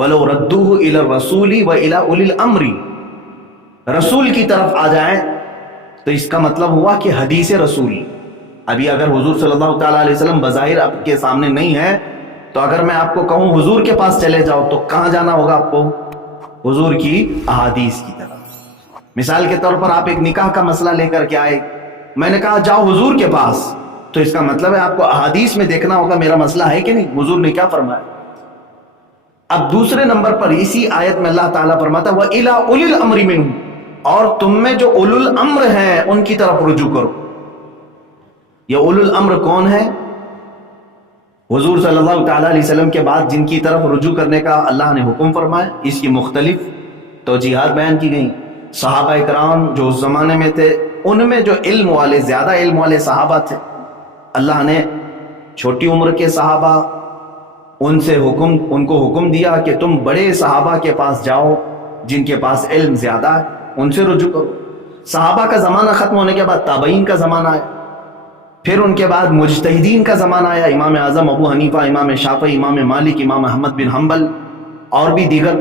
وَلَوْ رَدُّوهُ إِلَى الرَّسُولِ وَإِلَى أُولِي الْأَمْرِ، رسول کی طرف آ جائیں تو اس کا مطلب ہوا کہ حدیث رسول. ابھی اگر حضور صلی اللہ تعالیٰ علیہ وسلم بظاہر آپ کے سامنے نہیں ہے تو اگر میں آپ کو کہوں حضور کے پاس چلے جاؤ تو کہاں جانا ہوگا آپ کو؟ حضور کی احادیث کی طرف. مثال کے طور پر آپ ایک نکاح کا مسئلہ لے کر کے آئے، میں نے کہا جاؤ حضور کے پاس، تو اس کا مطلب ہے آپ کو احادیث میں دیکھنا ہوگا میرا مسئلہ ہے کہ نہیں، حضور نے کیا فرمایا. اب دوسرے نمبر پر اسی آیت میں اللہ تعالیٰ فرماتا ہے وَإِلَىٰ أُولِي الْأَمْرِ مِنْهُمْ، اور تم میں جو اولو الامر ہیں ان کی طرف رجوع کرو. یہ اولو الامر کون ہے؟ حضور صلی اللہ تعالیٰ علیہ وسلم کے بعد جن کی طرف رجوع کرنے کا اللہ نے حکم فرمایا، اس کی مختلف توجیہات بیان کی گئیں. صحابہ کرام جو اس زمانے میں تھے، ان میں جو علم والے، زیادہ علم والے صحابہ تھے، اللہ نے چھوٹی عمر کے صحابہ ان کو حکم دیا کہ تم بڑے صحابہ کے پاس جاؤ جن کے پاس علم زیادہ ہے، ان سے رجوع کرو. صحابہ کا زمانہ ختم ہونے کے بعد تابعین کا زمانہ آیا، پھر ان کے بعد مجتہدین کا زمانہ آیا، امام اعظم ابو حنیفہ، امام شافعی، امام مالک، امام احمد بن حنبل اور بھی دیگر.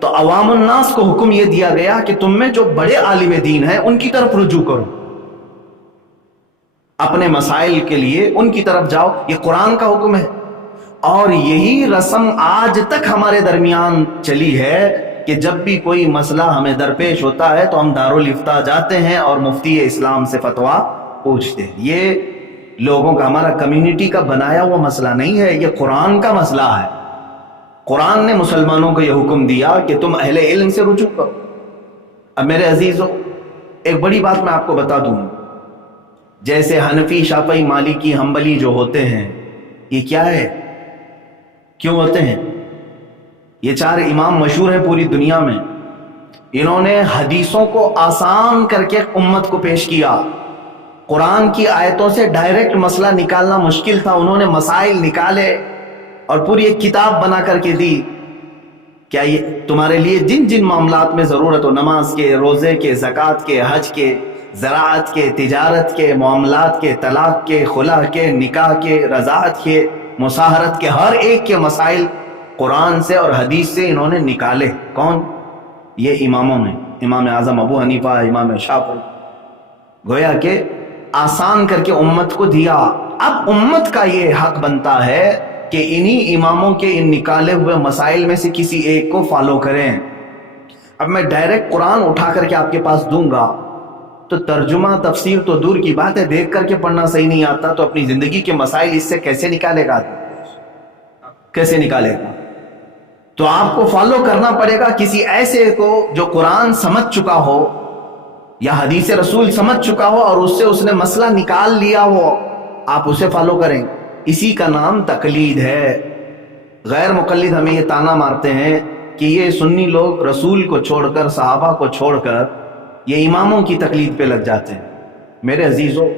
تو عوام الناس کو حکم یہ دیا گیا کہ تم میں جو بڑے عالم دین ہیں ان کی طرف رجوع کرو، اپنے مسائل کے لیے ان کی طرف جاؤ. یہ قرآن کا حکم ہے، اور یہی رسم آج تک ہمارے درمیان چلی ہے کہ جب بھی کوئی مسئلہ ہمیں درپیش ہوتا ہے تو ہم دارالافتاء جاتے ہیں اور مفتی اسلام سے فتویٰ پوچھتے ہیں. یہ لوگوں کا، ہمارا کمیونٹی کا بنایا ہوا مسئلہ نہیں ہے، یہ قرآن کا مسئلہ ہے. قرآن نے مسلمانوں کو یہ حکم دیا کہ تم اہل علم سے رجوع کرو. اب میرے عزیزو، ایک بڑی بات میں آپ کو بتا دوں، جیسے حنفی، شافعی، مالکی، حنبلی جو ہوتے ہیں، یہ کیا ہے، کیوں ہوتے ہیں؟ یہ چار امام مشہور ہیں پوری دنیا میں. انہوں نے حدیثوں کو آسان کر کے امت کو پیش کیا. قرآن کی آیتوں سے ڈائریکٹ مسئلہ نکالنا مشکل تھا، انہوں نے مسائل نکالے اور پوری ایک کتاب بنا کر کے دی. کیا یہ تمہارے لیے جن جن معاملات میں ضرورت ہو، نماز کے، روزے کے، زکوٰۃ کے، حج کے، زراعت کے، تجارت کے، معاملات کے، طلاق کے، خلع کے، نکاح کے، رضاعت کے، مصاہرت کے، ہر ایک کے مسائل قرآن سے اور حدیث سے انہوں نے نکالے. کون؟ یہ اماموں نے، امام اعظم ابو حنیفہ، امام شافعی. گویا کہ آسان کر کے امت کو دیا. اب امت کا یہ حق بنتا ہے کہ انہی اماموں کے ان نکالے ہوئے مسائل میں سے کسی ایک کو فالو کریں. اب میں ڈائریکٹ قرآن اٹھا کر کے آپ کے پاس دوں گا تو ترجمہ تفسیر تو دور کی بات ہے، دیکھ کر کے پڑھنا صحیح نہیں آتا تو اپنی زندگی کے مسائل اس سے کیسے نکالے گا؟ کیسے نکالے گا؟ تو آپ کو فالو کرنا پڑے گا کسی ایسے کو جو قرآن سمجھ چکا ہو یا حدیث رسول سمجھ چکا ہو اور اس سے اس نے مسئلہ نکال لیا ہو، آپ اسے فالو کریں. اسی کا نام تقلید ہے. غیر مقلد ہمیں یہ تانا مارتے ہیں کہ یہ سنی لوگ رسول کو چھوڑ کر، صحابہ کو چھوڑ کر یہ اماموں کی تقلید پہ لگ جاتے ہیں. میرے عزیزو،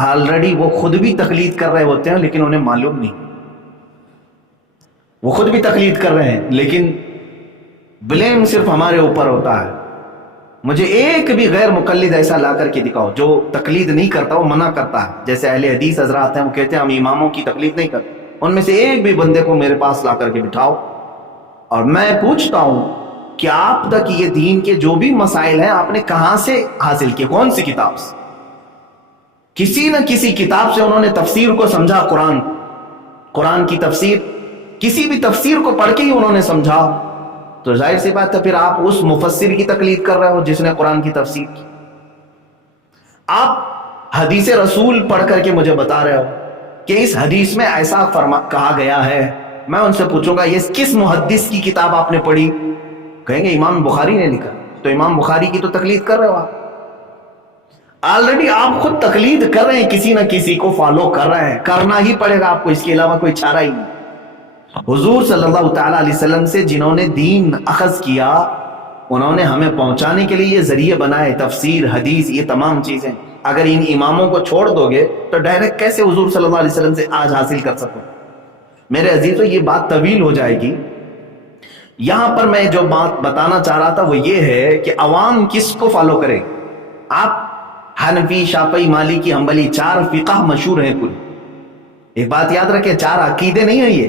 آلریڈی وہ خود بھی تقلید کر رہے ہوتے ہیں لیکن انہیں معلوم نہیں. وہ خود بھی تقلید کر رہے ہیں لیکن بلیم صرف ہمارے اوپر ہوتا ہے. مجھے ایک بھی غیر مقلد ایسا لا کر کے دکھاؤ جو تقلید نہیں کرتا، وہ منع کرتا ہے. جیسے اہل حدیث حضرات ہیں، وہ کہتے ہیں ہم اماموں کی تقلید نہیں کرتے. ان میں سے ایک بھی بندے کو میرے پاس لا کر کے بٹھاؤ اور میں پوچھتا ہوں کہ آپ تک یہ دین کے جو بھی مسائل ہیں آپ نے کہاں سے حاصل کیے، کون سی کتاب سے؟ کسی نہ کسی کتاب سے انہوں نے تفسیر کو سمجھا. قرآن کی تفسیر، کسی بھی تفسیر کو پڑھ کے ہی انہوں نے سمجھا. تو ظاہر سی بات ہے پھر آپ اس مفسر کی تقلید کر رہے ہو جس نے قرآن کی تفسیر کی. آپ حدیث رسول پڑھ کر کے مجھے بتا رہے ہو کہ اس حدیث میں ایسا کہا گیا ہے. میں ان سے پوچھوں گا یہ کس محدث کی کتاب آپ نے پڑھی؟ کہیں گے امام بخاری نے لکھا. تو امام بخاری کی تو تقلید کر رہے ہو آپ. آلریڈی آپ خود تقلید کر رہے ہیں، کسی نہ کسی کو فالو کر رہے ہیں. کرنا ہی پڑے گا آپ کو، اس کے علاوہ کوئی چارہ ہی نہیں. حضور صلی اللہ تعالیٰ علیہ وسلم سے جنہوں نے دین اخذ کیا، انہوں نے ہمیں پہنچانے کے لیے یہ ذریعے بنائے، تفسیر، حدیث، یہ تمام چیزیں. اگر ان اماموں کو چھوڑ دو گے تو ڈائریکٹ کیسے حضور صلی اللہ علیہ وسلم سے آج حاصل کر سکو؟ میرے عزیزو، یہ بات طویل ہو جائے گی. یہاں پر میں جو بات بتانا چاہ رہا تھا وہ یہ ہے کہ عوام کس کو فالو کرے. آپ حنفی، شافعی، مالکی، حنبلی، چار فقہ مشہور ہیں پورے. ایک بات یاد رکھیں، چار عقیدے نہیں ہیں، یہ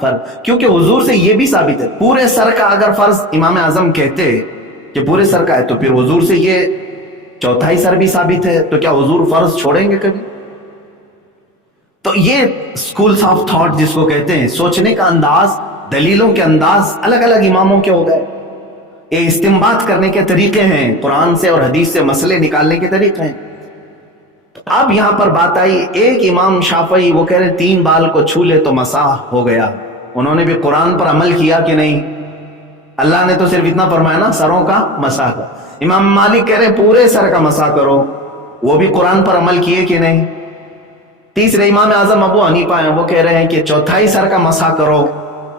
فرض، کیونکہ حضور سے یہ بھی ثابت ہے پورے سر کا اگر فرض امام اعظم کہتے کہ پورے سر کا ہے تو پھر حضور سے یہ چوتھائی سر بھی ثابت ہے، تو کیا حضور فرض چھوڑیں گے کبھی؟ تو یہ سکولز آف تھاٹ جس کو کہتے ہیں، سوچنے کا انداز، دلیلوں کے انداز الگ الگ اماموں کے ہو گئے. یہ استنباط کرنے کے طریقے ہیں، قرآن سے اور حدیث سے مسئلے نکالنے کے طریقے ہیں. اب یہاں پر بات آئی، ایک امام شافعی وہ کہہ رہے 3 بال کو چھو لے تو مسح ہو گیا. انہوں نے بھی قرآن پر عمل کیا کہ نہیں؟ اللہ نے تو صرف اتنا فرمایا نا سروں کا مسح کرو. امام مالک کہہ رہے پورے سر کا مسح کرو، وہ بھی قرآن پر عمل کیے کہ نہیں؟ تیسرے امام اعظم ابو حنیفہ ہیں، وہ کہہ رہے ہیں کہ چوتھائی سر کا مسح کرو،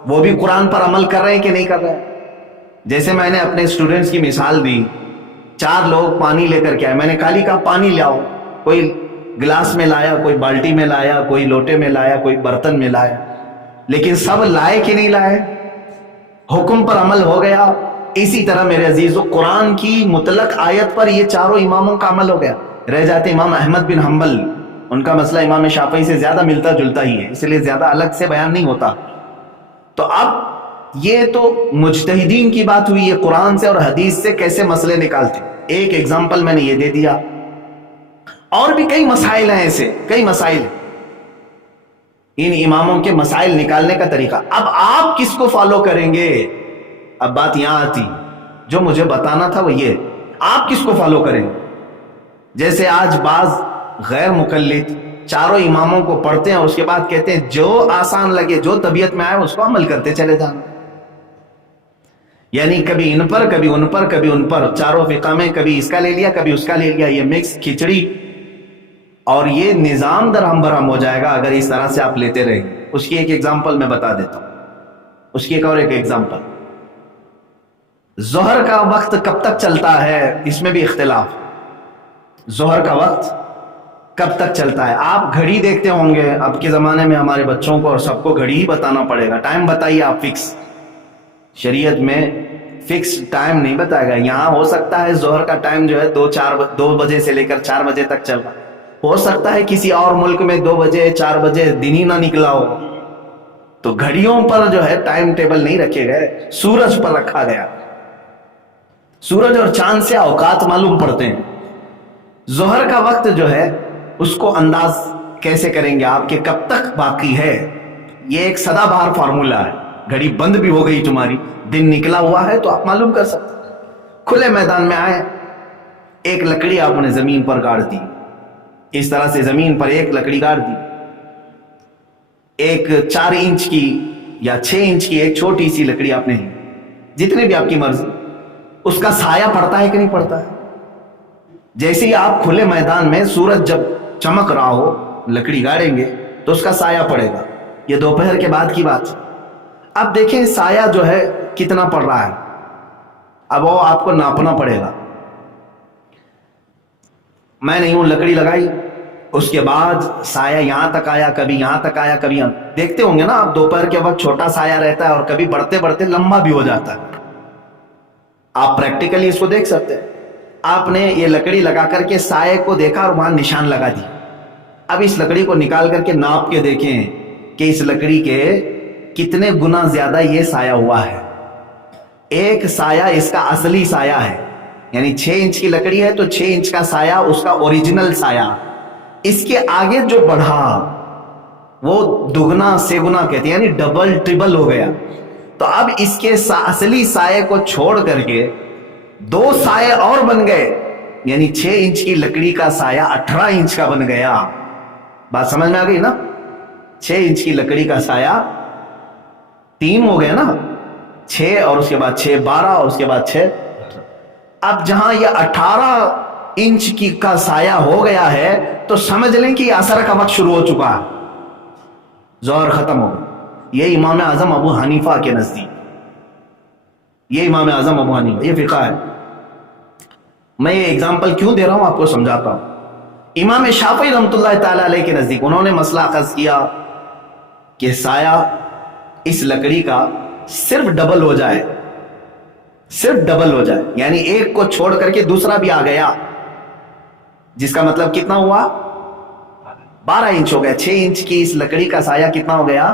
وہ بھی قرآن پر عمل کر رہے ہیں کہ نہیں کر رہے ہیں؟ جیسے میں نے اپنے اسٹوڈنٹس کی مثال دی، 4 لوگ پانی لے کر کے آئے، میں نے کالی کہا پانی لاؤ، کوئی گلاس میں لایا، کوئی بالٹی میں لایا، کوئی لوٹے میں لایا، کوئی برتن میں لایا، لیکن سب لائے کہ نہیں لائے؟ حکم پر عمل ہو گیا. اسی طرح میرے عزیزو قرآن کی مطلق آیت پر یہ چاروں اماموں کا عمل ہو گیا. رہ جاتے امام احمد بن حنبل، ان کا مسئلہ امام شافعی سے زیادہ ملتا جلتا ہی ہے، اس لیے زیادہ الگ سے بیان نہیں ہوتا. تو اب یہ تو مجتہدین کی بات ہوئی، یہ قرآن سے اور حدیث سے کیسے مسئلے نکالتے. ایک ایگزامپل میں نے یہ دے دیا، اور بھی کئی مسائل ہیں، ایسے کئی مسائل ان اماموں کے مسائل نکالنے کا طریقہ. اب آپ کس کو فالو کریں گے؟ اب بات یہاں آتی، جو مجھے بتانا تھا وہ یہ، آپ کس کو فالو کریں گے؟ جیسے آج بعض غیر مقلد چاروں اماموں کو پڑھتے ہیں اور اس کے بعد کہتے ہیں جو آسان لگے، جو طبیعت میں آئے اس کو عمل کرتے چلے جانا. یعنی کبھی ان پر، کبھی ان پر، کبھی ان پر، چاروں فقہ میں کبھی اس کا لے لیا، کبھی اس کا لے لیا، یہ مکس کھچڑی. اور یہ نظام درہم برہم ہو جائے گا اگر اس طرح سے آپ لیتے رہیں. اس کی ایک ایگزامپل میں بتا دیتا ہوں، اس کی ایک اور ایک ایگزامپل. ظہر کا وقت کب تک چلتا ہے، اس میں بھی اختلاف. ظہر کا وقت کب تک چلتا ہے؟ آپ گھڑی دیکھتے ہوں گے، اب کے زمانے میں ہمارے بچوں کو اور سب کو گھڑی ہی بتانا پڑے گا. ٹائم بتائیے آپ فکس، شریعت میں فکس ٹائم نہیں بتائے گا. یہاں ہو سکتا ہے ظہر کا ٹائم جو ہے 2 بجے سے لے کر 4 بجے تک چل رہا، ہو سکتا ہے کسی اور ملک میں 2 بجے 4 بجے دن ہی نہ نکلا ہو. تو گھڑیوں پر جو ہے ٹائم ٹیبل نہیں رکھے گئے، سورج پر رکھا گیا. سورج اور چاند سے اوقات معلوم پڑتے ہیں. ظہر کا وقت جو ہے اس کو انداز کیسے کریں گے آپ کہ کب تک باقی ہے؟ یہ ایک سدا بہار فارمولا ہے. گھڑی بند بھی ہو گئی تمہاری، دن نکلا ہوا ہے تو آپ معلوم کر سکتے. کھلے میدان میں آئے، ایک لکڑی آپ نے زمین پر گاڑ دی، اس طرح سے زمین پر ایک لکڑی گاڑ دی. ایک 4 انچ کی یا 6 انچ کی ایک چھوٹی سی لکڑی آپ نے لی، جتنے بھی آپ کی مرضی. اس کا سایہ پڑتا ہے کہ نہیں پڑتا ہے؟ جیسے ہی آپ کھلے میدان میں سورج جب چمک رہا ہو لکڑی گاڑیں گے تو اس کا سایہ پڑے گا. یہ دوپہر کے بعد کی بات. اب دیکھیں سایہ جو ہے کتنا پڑ رہا ہے، اب وہ آپ کو ناپنا پڑے گا. میں نے یوں لکڑی لگائی، اس کے بعد سایہ یہاں تک آیا، کبھی یہاں تک آیا، کبھی یہاں. دیکھتے ہوں گے نا آپ دوپہر کے وقت چھوٹا سایہ رہتا ہے اور کبھی بڑھتے بڑھتے لمبا بھی ہو جاتا ہے. آپ پریکٹیکلی اس کو دیکھ سکتے ہیں. آپ نے یہ لکڑی لگا کر کے سائے کو دیکھا اور وہاں نشان لگا دی. اب اس لکڑی کو نکال کر کے ناپ کے دیکھیں کہ اس لکڑی کے کتنے گنا زیادہ یہ سایہ ہوا ہے. ایک سایہ اس کا اصلی سایہ ہے، یعنی 6 انچ کی لکڑی ہے تو 6 انچ کا سایہ اس کا اوریجنل سایہ. اس کے آگے جو بڑھا وہ دگنا سیگنا کہتے ہیں، یعنی ڈبل ٹربل ہو گیا. تو اب اس کے اصلی سائے کو چھوڑ کر کے 2 سائے اور بن گئے، یعنی 6 انچ کی لکڑی کا سایہ 18 انچ کا بن گیا. بات سمجھ میں آ گئی نا؟ 6 انچ کی لکڑی کا سایہ 3 ہو گیا نا، 6 اور اس کے بعد 6 12 اور اس کے بعد 6. اب جہاں یہ 18 انچ کی کا سایہ ہو گیا ہے تو سمجھ لیں کہ عصر کا وقت شروع ہو چکا ہے، ظہر ختم ہو گیا. یہ امام اعظم ابو حنیفہ کے نزدیک، یہ امام اعظم ابو حنیفہ، یہ فقہ ہے. میں یہ اگزامپل کیوں دے رہا ہوں آپ کو سمجھاتا ہوں. امام شافعی رحمۃ اللہ تعالی علیہ کے نزدیک انہوں نے مسئلہ اخذ کیا کہ سایہ اس لکڑی کا صرف ڈبل ہو جائے، صرف ڈبل ہو جائے، یعنی ایک کو چھوڑ کر کے دوسرا بھی آ گیا، جس کا مطلب کتنا ہوا؟ 12 انچ ہو گیا. 6 انچ کی اس لکڑی کا سایہ کتنا ہو گیا؟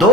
2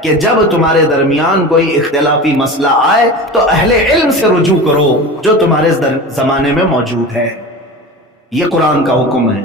کہ جب تمہارے درمیان کوئی اختلافی مسئلہ آئے تو اہل علم سے رجوع کرو جو تمہارے زمانے میں موجود ہے. یہ قرآن کا حکم ہے.